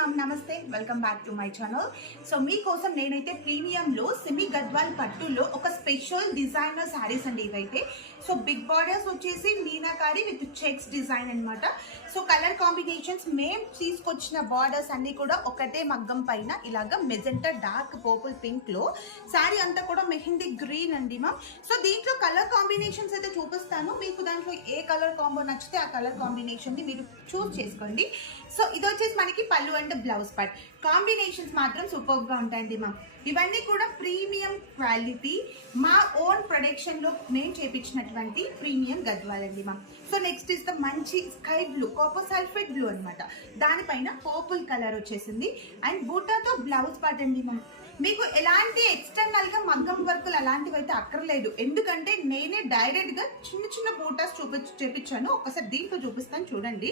Ma'am నమస్తే, welcome back to my channel. So మీకోసం నేనైతే ప్రీమియంలో సెమీ గద్వాల్ పట్టులో ఒక స్పెషల్ డిజైనర్ శారీస్ అండి ఇవైతే. సో బిగ్ బార్డర్స్ వచ్చేసి మీనాకారి విత్ చెక్స్ డిజైన్ అనమాట. సో కలర్ కాంబినేషన్స్ మేము తీసుకొచ్చిన బార్డర్స్ అన్ని కూడా ఒకటే మగ్గం పైన ఇలాగా మెజెంటా డార్క్ పర్పుల్ పింక్ లో శారీ అంతా కూడా మెహందీ గ్రీన్ అండి మ్యామ్. సో దీంట్లో కలర్ కాంబినేషన్స్ అయితే చూపిస్తాను, మీకు దాంట్లో ఏ కలర్ కాంబో నచ్చితే ఆ కలర్ కాంబినేషన్ ని మీరు చూస్ చేసుకోండి. సో ఇది వచ్చేసి మనకి పళ్ళు అండ్ బ్లౌజ్ పార్ట్ కాంబినేషన్స్ మాత్రం సూపర్ గా ఉంటాయండి మ్యామ్. ఇవన్నీ కూడా ప్రీమియం క్వాలిటీ, మా ఓన్ ప్రొడక్షన్ లో మేము చేపించినటువంటి ప్రీమియం గద్వాల్ అండి ma'am. So next is the మంచి sky blue, copper sulphate blue అనమాట. దానిపైన పర్పుల్ కలర్ వచ్చేసింది అండ్ బూటాతో బ్లౌజ్ పార్ట్ అండి మ్యామ్. మీకు ఎలాంటి ఎక్స్టర్నల్ గా మగ్గం వర్కులు అలాంటివి అయితే అక్కర్లేదు, ఎందుకంటే నేనే డైరెక్ట్ గా చిన్న చిన్న బూటాస్ చేపించాను. ఒకసారి దీంట్లో చూపిస్తాను చూడండి.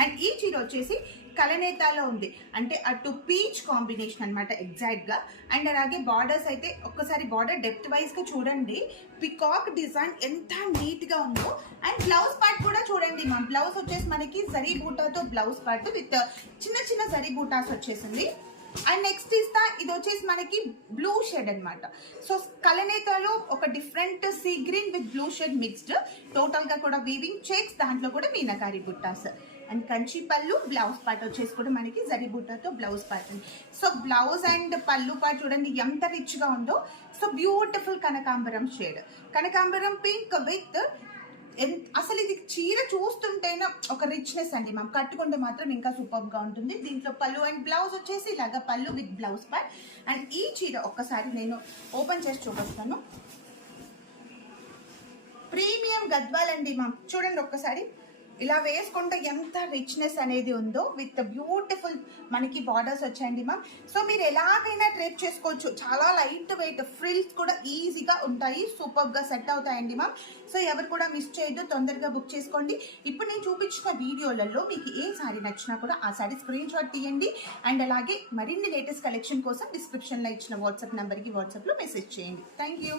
అండ్ ఈ చీర వచ్చేసి కలనేతాలో ఉంది, అంటే అటు పీచ్ కాంబినేషన్ అనమాట ఎగ్జాక్ట్ గా. అండ్ అలాగే బార్డర్స్ అయితే ఒక్కసారి బార్డర్ డెప్త్ వైజ్ గా చూడండి, పికాక్ డిజైన్ ఎంత నీట్ గా ఉందో. అండ్ బ్లౌజ్ పార్ట్ కూడా చూడండి మా బ్లౌజ్ వచ్చేసి మనకి జరీ బూటాతో బ్లౌజ్ పార్ట్ విత్ చిన్న చిన్న జరీ బూటాస్ వచ్చేసింది. అండ్ నెక్స్ట్ ఇస్తా ఇది వచ్చేసి మనకి బ్లూ షేడ్ అనమాట. సో కలనేతలో ఒక different sea green with blue shade mixed, total గా కూడా వీవింగ్ చెక్స్, దాంట్లో కూడా మీనాకారి బుట్టాస్. అండ్ కంచి పళ్ళు, బ్లౌజ్ పార్ట్ వచ్చేసి కూడా మనకి జరీ బుట్టాతో blouse part. So blouse and పళ్ళు పార్ట్ చూడండి ఎంత రిచ్ గా ఉందో. సో బ్యూటిఫుల్ కనకాంబరం షేడ్, కనకాంబరం పింక్ విత్ అసలు ఇది చీర చూస్తుంటేనే ఒక రిచ్నెస్ అండి మ్యామ్, కట్టుకుంటే మాత్రం ఇంకా సూపర్ గా ఉంటుంది. దీంట్లో పళ్ళు అండ్ బ్లౌజ్ వచ్చేసి ఇలాగా పళ్ళు విత్ బ్లౌజ్ పార్ట్. అండ్ ఈ చీర ఒక్కసారి నేను ఓపెన్ చేసి చూపిస్తాను. ప్రీమియం గద్వాల్ అండి మ్యామ్, చూడండి ఒక్కసారి ఇలా వేసుకుంటే ఎంత రిచ్నెస్ అనేది ఉందో. విత్ బ్యూటిఫుల్ మనకి బార్డర్స్ వచ్చాయండి మ్యామ్. సో మీరు ఎలాగైనా ట్రేప్ చేసుకోవచ్చు, చాలా లైట్ వెయిట్, ఫ్రిల్స్ కూడా ఈజీగా ఉంటాయి, సూపర్ గా సెట్ అవుతాయండి మ్యామ్. సో ఎవరు కూడా మిస్ చేయొద్దు, తొందరగా బుక్ చేసుకోండి. ఇప్పుడు నేను చూపించిన వీడియోలలో మీకు ఏ సారీ నచ్చినా కూడా ఆ సారీ స్క్రీన్ షాట్ తీయండి. అండ్ అలాగే మరిన్ని లేటెస్ట్ కలెక్షన్ కోసం డిస్క్రిప్షన్ లో ఇచ్చిన వాట్సాప్ నెంబర్కి వాట్సాప్ లో మెసేజ్ చేయండి. Thank you.